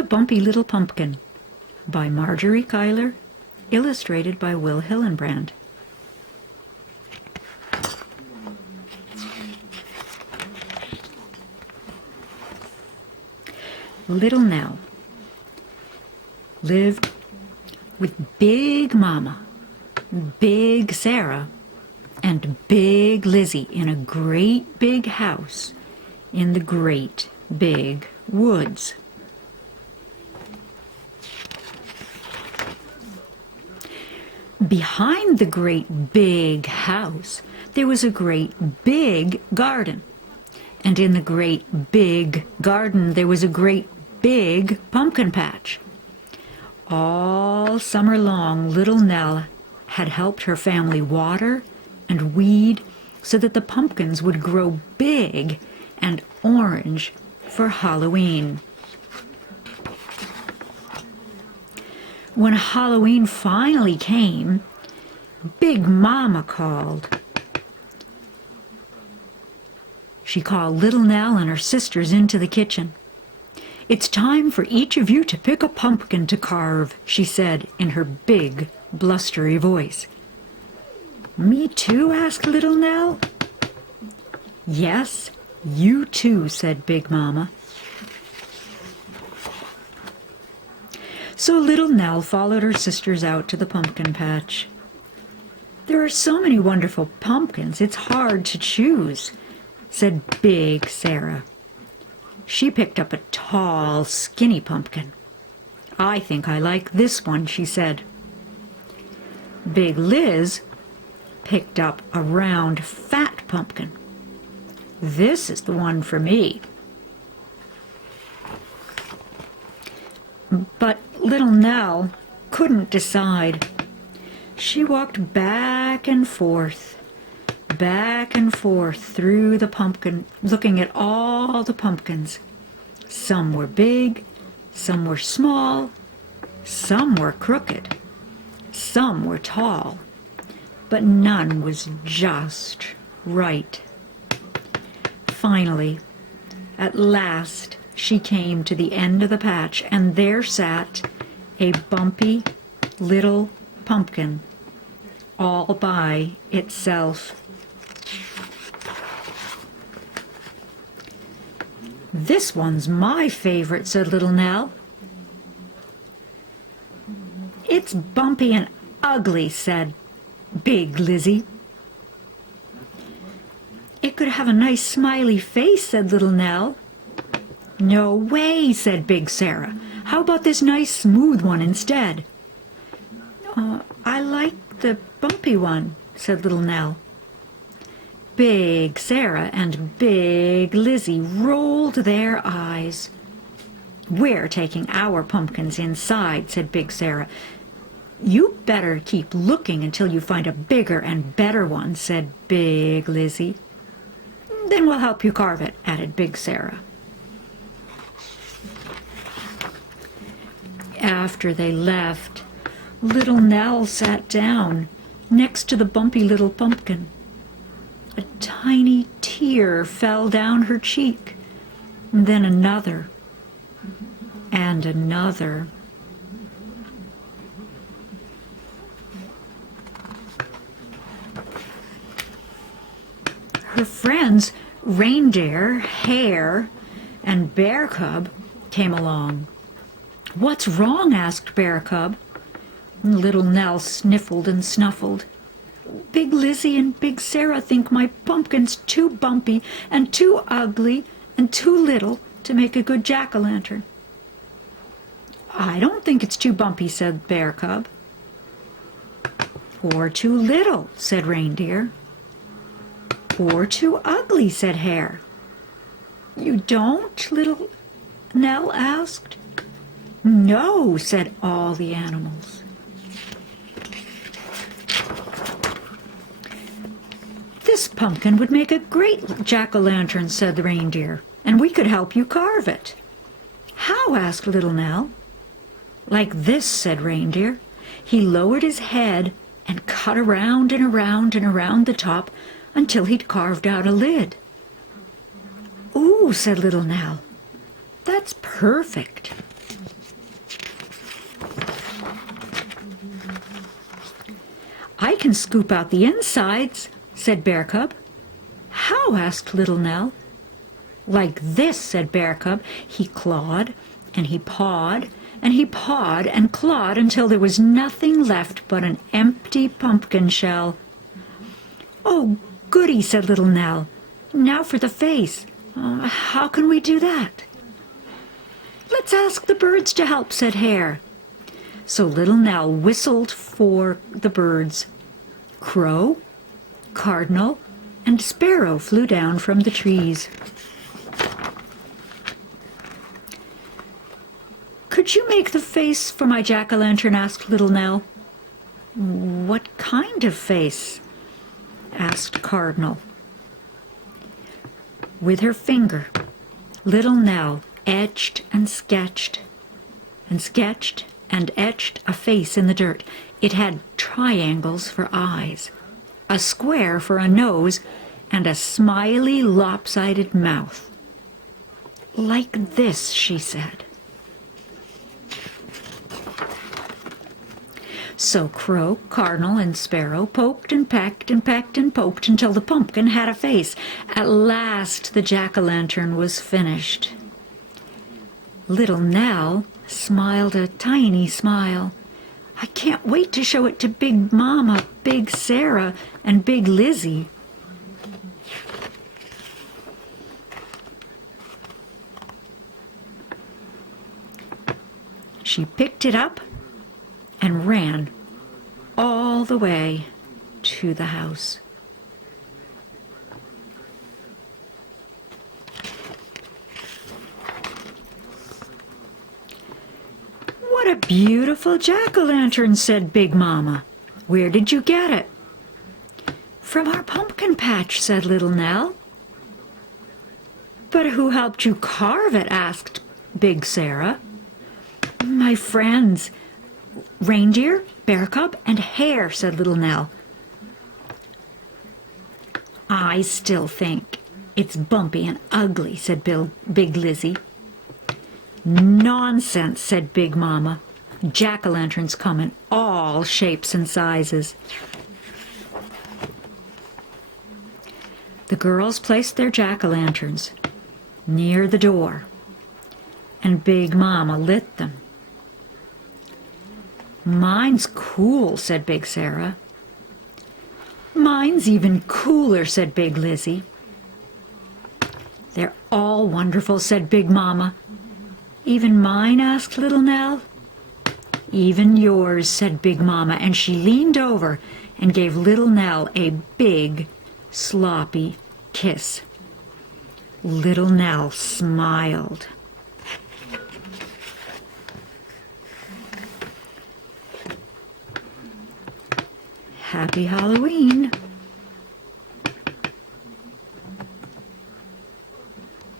The Bumpy Little Pumpkin by Margery Cuyler, illustrated by Hillenbrand. Little Nell lived with Big Mama, Big Sarah, and Big Lizzie in a great big house in the great big woods. Behind the great big house, there was a great big garden. And in the great big garden, there was a great big pumpkin patch. All summer long, little Nell had helped her family water and weed so that the pumpkins would grow big and orange for Halloween. When Halloween finally came, Big Mama called. She called little Nell and her sisters into the kitchen. "It's time for each of you to pick a pumpkin to carve," she said in her big, blustery voice. "Me too?" asked little Nell. "Yes, you too," said Big Mama. So little Nell followed her sisters out to the pumpkin patch. "There are so many wonderful pumpkins, it's hard to choose," said Big Sarah. She picked up a tall, skinny pumpkin. "I think I like this one," she said. Big Liz picked up a round, fat pumpkin. "This is the one for me." But little Nell couldn't decide. She walked back and forth through the pumpkin, looking at all the pumpkins. Some were big, some were small, some were crooked, some were tall, but none was just right. Finally, at last, she came to the end of the patch, and there sat a bumpy little pumpkin all by itself. "This one's my favorite," said little Nell. "It's bumpy and ugly," said Big Lizzie. "It could have a nice smiley face," said little Nell. "No way," said Big Sarah. "How about this nice smooth one instead?" "I like the bumpy one," said little Nell. Big Sarah and Big Lizzie rolled their eyes. "We're taking our pumpkins inside," said Big Sarah. "You better keep looking until you find a bigger and better one," said Big Lizzie. "Then we'll help you carve it," added Big Sarah. After they left, little Nell sat down next to the bumpy little pumpkin. A tiny tear fell down her cheek, and then another, and another. Her friends, Reindeer, Hare, and Bear Cub, came along. "What's wrong?" asked Bear Cub. Little Nell sniffled and snuffled. "Big Lizzie and Big Sarah think my pumpkin's too bumpy and too ugly and too little to make a good jack-o'-lantern." "I don't think it's too bumpy," said Bear Cub. "Or too little," said Reindeer. "Or too ugly," said Hare. "You don't?" little Nell asked. "No," said all the animals. "This pumpkin would make a great jack-o'-lantern," said the reindeer, "and we could help you carve it." "How?" asked little Nell. "Like this," said Reindeer. He lowered his head and cut around and around and around the top until he'd carved out a lid. "Ooh," said little Nell. "That's perfect." can scoop out the insides, said Bear Cub. How? Asked little Nell. Like this, said Bear Cub. He clawed, and he pawed, and he pawed and clawed until there was nothing left but an empty pumpkin shell. Oh, goody, said little Nell. Now for the face. How can we do that? Let's ask the birds to help, said Hare. So little Nell whistled for the birds. Crow, cardinal, and sparrow flew down from the trees. Could you make the face for my jack-o'-lantern? Asked little Nell. What kind of face? Asked Cardinal. With her finger, little Nell etched and sketched and etched a face in the dirt. It had triangles for eyes, a square for a nose, and a smiley, lopsided mouth. Like this, she said. So Crow, Cardinal, and Sparrow poked and pecked and pecked and poked until the pumpkin had a face. At last the jack-o'-lantern was finished. Little Nell smiled a tiny smile. I can't wait to show it to Big Mama, Big Sarah, and Big Lizzie. She picked it up and ran all the way to the house. What a beautiful jack-o'-lantern, said Big Mama. Where did you get it? From our pumpkin patch, said little Nell. But who helped you carve it? Asked Big Sarah. My friends, Reindeer, Bear Cub, and Hare, said little Nell. I still think it's bumpy and ugly, said Big Lizzie. Nonsense, said Big Mama. Jack-o'-lanterns come in all shapes and sizes. The girls placed their jack-o'-lanterns near the door, and Big Mama lit them. Mine's cool, said Big Sarah. Mine's even cooler, said Big Lizzie. They're all wonderful, said Big Mama. Even mine? Asked little Nell. Even yours, said Big Mama, and she leaned over and gave little Nell a big, sloppy kiss. Little Nell smiled. Happy Halloween.